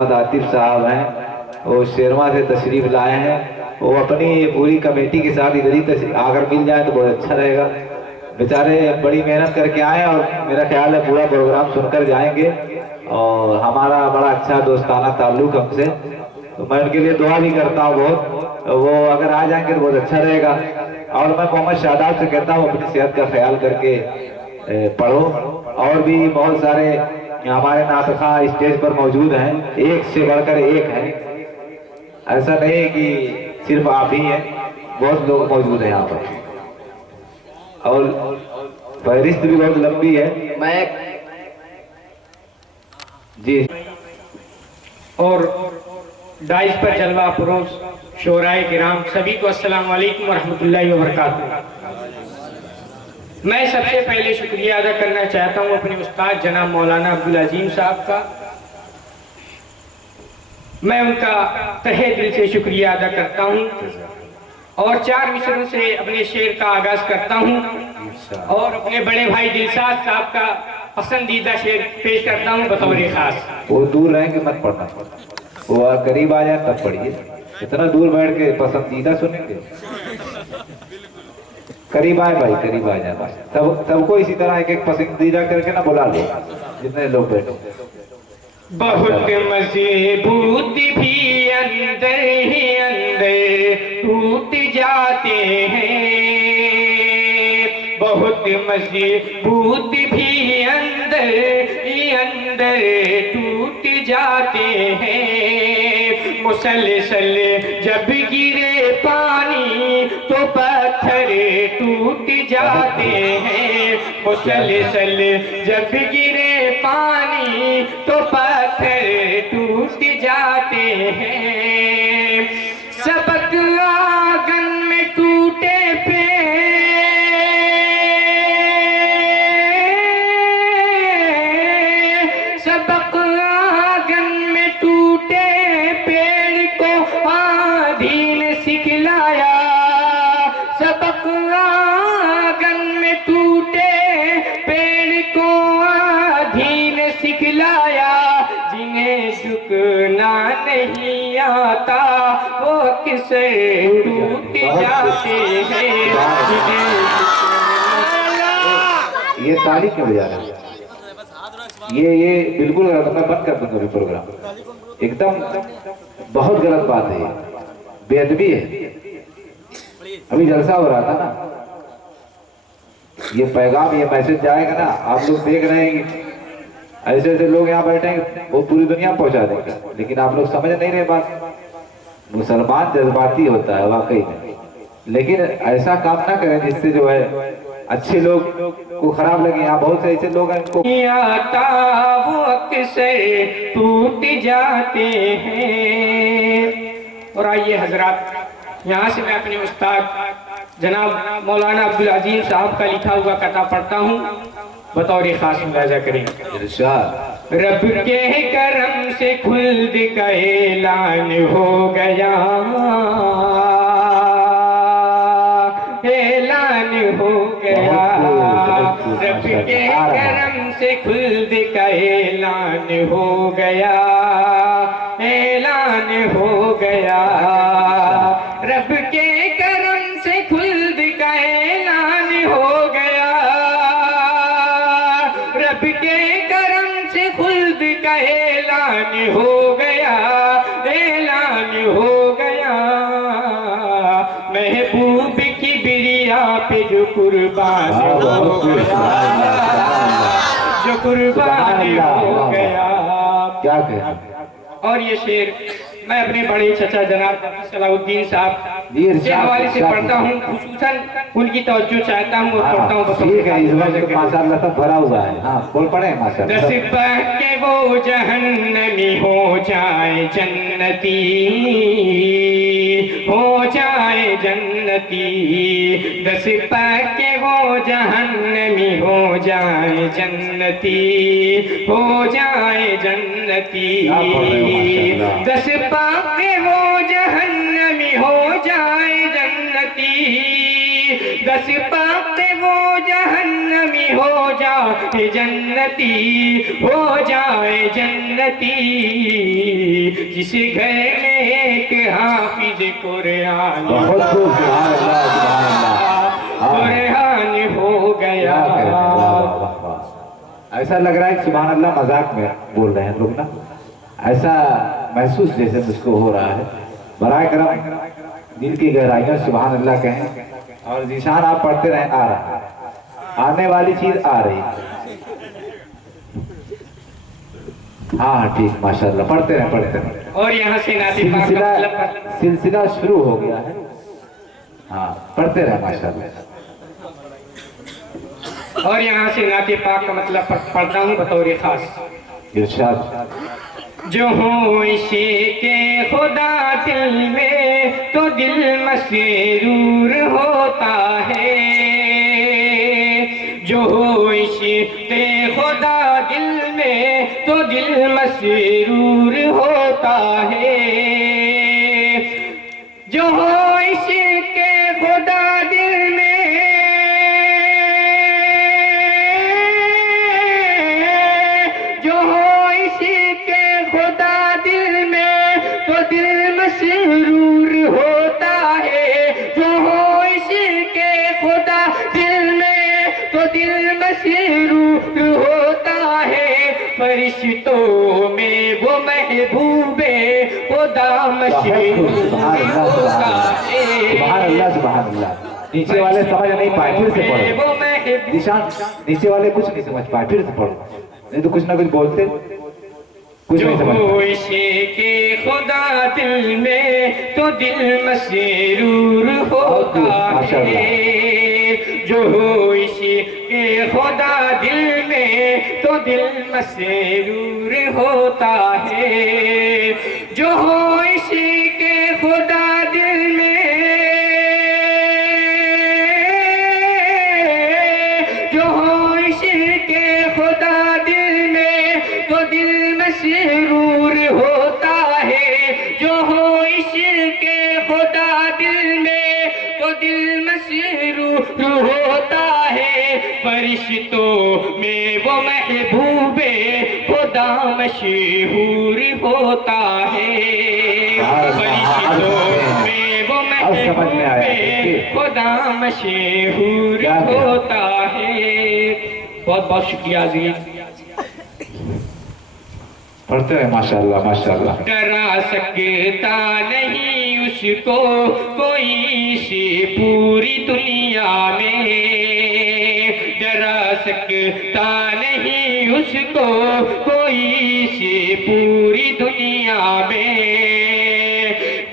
आतिफ साहब हैं, वो शेरवा से तशरीफ लाए हैं। वो अपनी पूरी कमेटी के साथ इधर ही आकर मिल जाए तो बहुत अच्छा रहेगा। बेचारे बड़ी मेहनत करके आए और मेरा ख्याल है पूरा प्रोग्राम सुनकर जाएंगे और हमारा बड़ा अच्छा दोस्ताना ताल्लुक हमसे, तो मैं उनके लिए दुआ भी करता हूँ बहुत। वो अगर आ जाएंगे तो बहुत अच्छा रहेगा। और मैं मोहम्मद शादाब से कहता हूँ अपनी सेहत का ख्याल करके पढ़ो। और भी बहुत सारे हमारे नातखा स्टेज पर मौजूद हैं, एक से बढ़कर एक हैं। ऐसा नहीं कि सिर्फ आप ही हैं, बहुत लोग मौजूद हैं यहाँ पर और फहरिस्त भी बहुत लंबी है। मैं जी और डाइस पर जलवा फरोश शोराए किराम सभी को अस्सलाम वालेकुम वरहमतुल्लाहि वबरकातुहू। मैं सबसे पहले शुक्रिया अदा करना चाहता हूँ अपने उस्ताद जनाब मौलाना अब्दुल अजीम साहब का। मैं उनका तहे दिल से शुक्रिया अदा करता हूँ और 4 मिसरों से अपने शेर का आगाज करता हूँ और अपने बड़े भाई दिलशाद साहब का पसंदीदा शेर पेश करता हूँ बतौर खास। वो दूर रहेंगे मत पढ़ना, वो करीब आ जाए तब पढ़िए। इतना दूर बैठ के पसंदीदा सुनेंगे, करीब आए भाई, करीब आ जाए बस। तब सबको इसी तरह एक एक पसंदीदा करके ना बुला लो जितने लोग बैठे। बहुत मजबूत भी अंदर ही अंदर टूट जाते हैं, बहुत मजबूत भी अंदर ही अंदर टूट जाते हैं। मुसलसल जब गिरे पानी तो पत्थर टूट जाते हैं, मुसलसल जब गिरे पानी तो पत्थर टूट जाते हैं। सबक आंगन में टूटे पेड़, सबक आंगन में टूटे पेड़ को आंधी ने सिखलाया, सबक आंगन में टूटे पेड़ को आंधी ने सिखलाया। जिन्हें झुकना नहीं आता वो किसे टूट जाते हैं, ये ताली क्यों बजा रहे हैं? ये बिल्कुल गलत, मैं बंद कर दूंगा अभी प्रोग्राम। एकदम बहुत गलत बात है, ये बेअदबी है। अभी जलसा हो रहा था ना, ये पैगाम ये मैसेज जाएगा ना, आप लोग देख रहे हैं कि ऐसे ऐसे लोग यहाँ बैठे हैं वो पूरी दुनिया पहुंचा देंगे, लेकिन आप लोग समझ नहीं रहे बात। मुसलमान जज्बाती होता है वाकई में, लेकिन ऐसा काम ना करें जिससे जो है अच्छे लोग को खराब लगे। यहाँ बहुत से ऐसे लोग हैं इनको वो अक्सर टूट जाते हैं। और आइए हजरात, यहाँ से मैं अपने उस्ताद जनाब मौलाना अब्दुल अजीम साहब का लिखा हुआ कथा पढ़ता हूँ, बतौर खास मुलाजा करें। रब के करम से खुल्द का ऐलान हो गया, ऐलान हो गया। रब के करम से खुल्द का ऐलान हो गया, ऐलान हो गया। रब के करम से खुल्द का ऐलान हो गया, रब के करम से खुल्द का ऐलान हो गया, ऐलान हो गया। महबूब की बिरिया पे जो कुर्बान हो गया, जो कुर्बान हो गया। क्या कहें। और ये शेर मैं अपने बड़े चचा जनाब सलाउद्दीन साहब के हवाले से पढ़ता हूँ, खुसूसन उनकी तवज्जो चाहता हूँ और पढ़ता हूँ। ठीक है, इस बार माशाअल्लाह सब भरा हुआ है। हाँ बोल पड़े माशाअल्लाह। दस के वो जहन्नमी हो जाए जन्नती, हो जाए जन्नती। 10 के वो जहन्नमी हो जाए जन्नती, हो जाए जन्नती। 10 के वो जहन्नमी हो जाए जन्नती, 10 के वो जहन्नमी हो जाए जाए जन्नती, हो जाए जन्नती, जिस घर में एक हाफिज कुरान, कुरान हो गया। ऐसा लग रहा है सुभान अल्लाह मजाक में बोल रहे हैं लोग ना, ऐसा महसूस जैसे मुझको हो रहा है। बराए करम दिल की गहराइयां सुभान अल्लाह कहें, और निशान आप पढ़ते रहे, आ रहा है, आने वाली चीज आ रही। हाँ ठीक, माशाल्लाह, पढ़ते रहे। और यहाँ से नाते पाक का मतलब सिलसिला शुरू हो गया है। हाँ पढ़ते रहे माशाल्लाह। और यहाँ से नाते पाक का मतलब पढ़ता हूँ बतौर खास। इरशाद। जो हो इश्क़े खुदा दिल में तो दिल मसरूर होता है, जो हो इश्क़े खुदा दिल में तो दिल मसरूर होता है, जो हो इश्क़े खुदा दिल में, जो हो इश्क़े खुदा दिल में तो दिल मसरूर होता है, जो हो इश्क़े खुदा दिल में तो दिल मसरूर होता है। फरिश्तों में वो महबूबे खुदा मशहूर होता है। सुभान अल्लाह, सुभान अल्लाह। नीचे वाले समझ नहीं पाए, फिर से पढ़ो। निशान नीचे वाले कुछ नहीं समझ पाए, फिर से पढ़ो, नहीं तो कुछ ना कुछ बोलते, कुछ नहीं समझ पाए। इश्क़े खुदा दिल में तो दिल मसरूर होता है, जो हो इश्क़े खुदा दिल में तो दिल मसरूर होता है, जो हो इश्क़े खुदा दिल में, जो हो इश्क़े खुदा दिल में तो दिल मसरूर होता है, जो हो इश्क़े खुदा दिल में तो दिल मसरूर होता है। फरिश्तों में वो महबूबे खुदा मशहूर होता है, फरिश्तों में वो महबूबे खुदा मशहूर होता है। बहुत बहुत शुक्रिया जी। पढ़ते हैं माशाल्लाह, माशाल्लाह। डरा सकता नहीं उसको कोई से पूरी दुनिया में, डरा सकता नहीं उसको कोई से पूरी दुनिया में,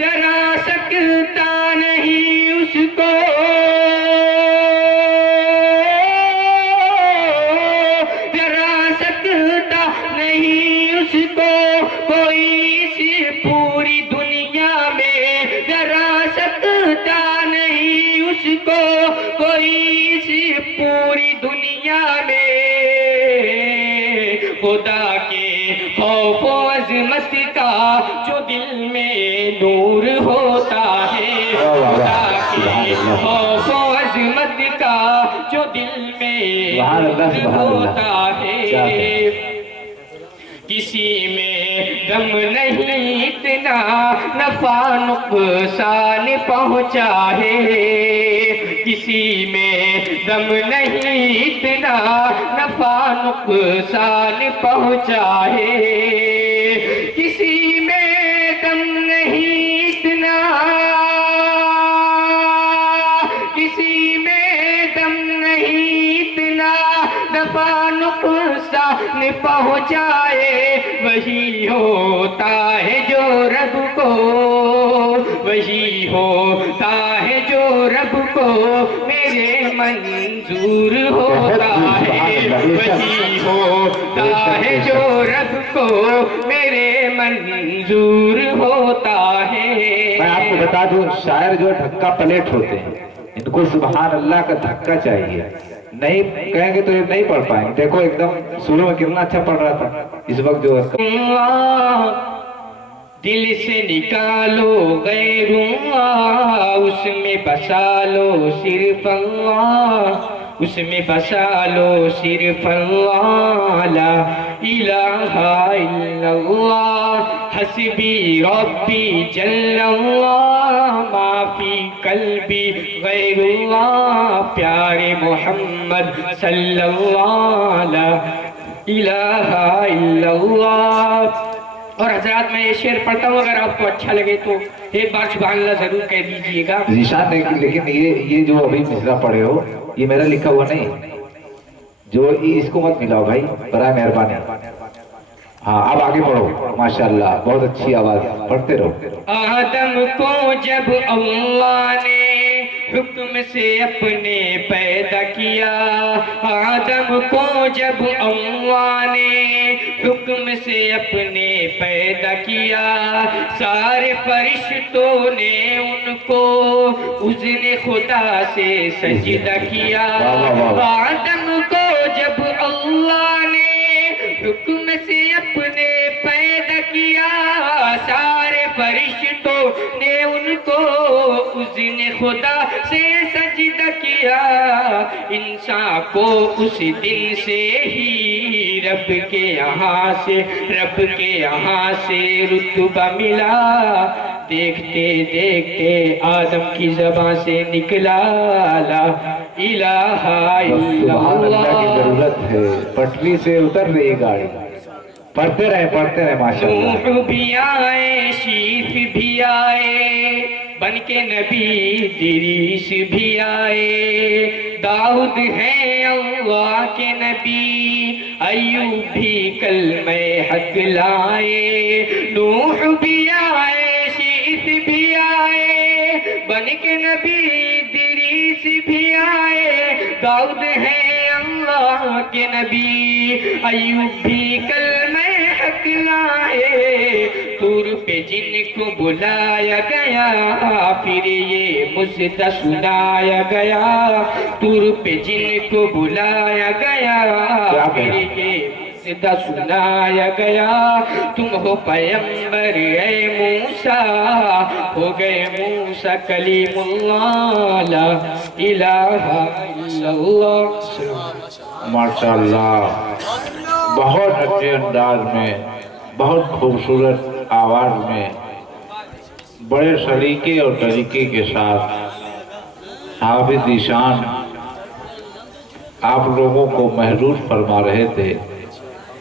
डरा सकता नहीं उसको, डरा सकता नहीं उसको कोई सी पूरी दुनिया में, डरा सकता नहीं उसको कोई सी पूरी दुनिया में। खुदा के खौफ अज़मत का जो दिल में नूर होता है, खुदा के खौफ अज़मत का जो दिल में नूर होता है। किसी में दम नहीं इतना नफा नुकसान पहुँचा है, किसी में दम नहीं इतना नफा नुकसान पहुँचा है, किसी में दम नहीं इतना, किसी में दम नहीं इतना नफा नुकसान पहुँचाए, वही होता है जो रब को, वही होता है जो रब को मेरे मंजूर होता है, वही होता है जो रब को मेरे मंजूर होता है। मैं आपको बता दूं, शायर जो ढक्का पलेट होते हैं, इनको सुभान अल्लाह का धक्का चाहिए, नहीं कहेंगे तो ये नहीं पढ़ पाएंगे। देखो एकदम शुरू में कितना अच्छा पढ़ रहा था, इस वक्त जो दिल से निकालो गैरुल्लाह, उसमें बसा लो सिर्फ अल्लाह, उसमें बसा लो सिर्फ अल्लाह। ला इलाहा इल्लल्लाह हस्बी रब्बी जल्लल्लाह, माफी कल्बी गैरुल्लाह, प्यारे मोहम्मद सल्लल्लाहु ला इलाहा इल्लल्लाह। और हजरात मैं ये शेर पढ़ता हूँ, अगर आपको अच्छा लगे तो एक बार सुभानअल्लाह जरूर कह दीजिएगा। जीशान लेकिन ये जो अभी मिसरा पढ़े हो ये मेरा लिखा हुआ नहीं, जो इसको मत मिलाओ भाई, बड़ा मेहरबानी। हाँ अब आगे पढ़ो, माशाल्लाह बहुत अच्छी आवाज, पढ़ते रहो। आदम को जब अल्लाह ने हुक्म से अपने पैदा किया, आदम को जब अल्लाह ने हुक्म से अपने पैदा किया, सारे फरिश्तों ने उनको उज़्ने खुदा से सजदा किया। आदम को जब अल्लाह ने हुक्म से अपने पैदा किया, सारे फरिश्तों ने उनको उज़्ने खुदा से सजदा किया। इंसान को उस दिन से ही रब के यहाँ से रुतबा मिला। देखते देखते आदम की ज़बान से निकला ला इलाहा इल्लल्लाह। की जरूरत है, पटरी से उतर रही गाड़ी, पढ़ते रहे माशाल्लाह। नूह भी आए, शीफ भी आए, बन के नबी इदरीस भी आए, दाऊद है अल्लाह के नबी, अय्यूब भी कलमे हक लाए। नूह भी आए, शीफ भी आए, बन के नबी इदरीस भी आए, दाऊद है अल्लाह के नबी, अय्यूब भी कलमे हक लाए। तूर पे जिनको बुलाया गया, फिर ये मुझसे सुनाया गया। तूर पे जिनको बुलाया गया, फिर ये मुझसे सुनाया गया। तुम हो पैगंबर ए मूसा, हो गए मूसा कलीमुल्लाह, ला इलाहा इल्लल्लाह। माशाल्लाह बहुत अच्छे अंदाज में, बहुत खूबसूरत आवाज में, बड़े सलीके और तरीके के साथ हाफिज ज़ीशान आप लोगों को महसूस फरमा रहे थे।